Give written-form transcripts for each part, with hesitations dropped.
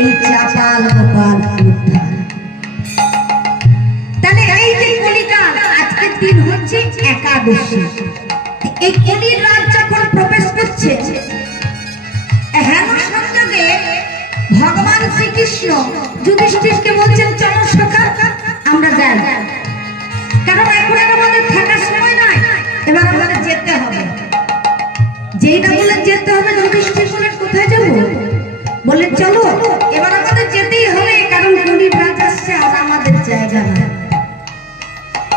এই চাপাল গোপাল উদ্ধার। তাহলে এই যে কলিকাল, আজকের দিন হচ্ছে একাদশী। এই কলির রাত যখন প্রবেশ করছে, হেন সংযোগে ভগবান শ্রীকৃষ্ণ যুধিষ্ঠিরকে বলছেন, চলো সখা আমরা যাই, কারণ এখন আর আমাদের থাকার সময় নাই, এবার আমাদের যেতে হবে। যেইটা বলে যেতে হবে, যুধিষ্ঠির বলেন কোথায় যাব? বলে চলো এবার আমাদের যেতেই হবে, কারণ কলির রাত আসছে, আর আমাদের জায়গা না।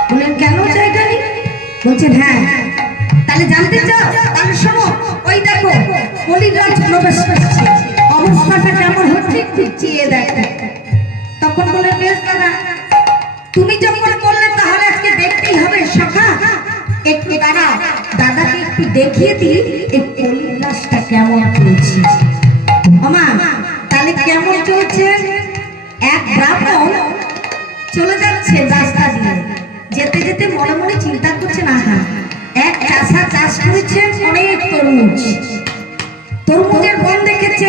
বলেন কেন জায়গা নেই? বলছেন হ্যাঁ। তাহলে জানতে চাও? তাহলে শোনো, ওই দেখো কলির রাত প্রবেশ করছে, অবস্থাটা কেমন হচ্ছে একটু চেয়ে দেখো। তখন বলে বেশ দাদা, তুমি যখন বললে তাহলে আজকে দেখতেই হবে সখা, একটু দাঁড়া, দাদাকে একটু দেখিয়ে দিই এই কলির রাতটা কেমন চলছে। আমা তাহলে কেমন চলছে? এক ব্রাহ্মণ চলে যাচ্ছে রাস্তা দিয়ে, যেতে যেতে মনে মনে চিন্তা করছে, না হ্যাঁ এক চাষা চাষ করেছে অনেক তরমুজ, তরমুজের বন দেখেছে।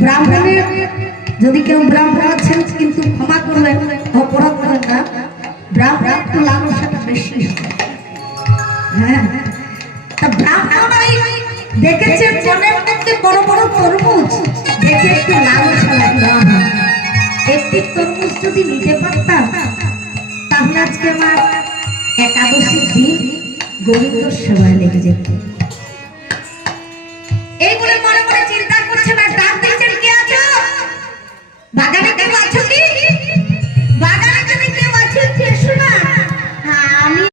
ব্রাহ্মণের, যদি কেউ ব্রাহ্মণ আছেন কিন্তু ক্ষমা করবেন, অপরাধ করেন না, ব্রাহ্মণ একটু লালসাটা বেশি। হ্যাঁ, তা ব্রাহ্মণ দেখেছে বনের মধ্যে বড় বড় তরমুজ, দেখে একটু লালসা লাগলো, একটি তরমুজ যদি নিতে পারতাম তাহলে আজকে আমার একাদশীর দিন গোবিন্দ সেবায় লেগে যেত।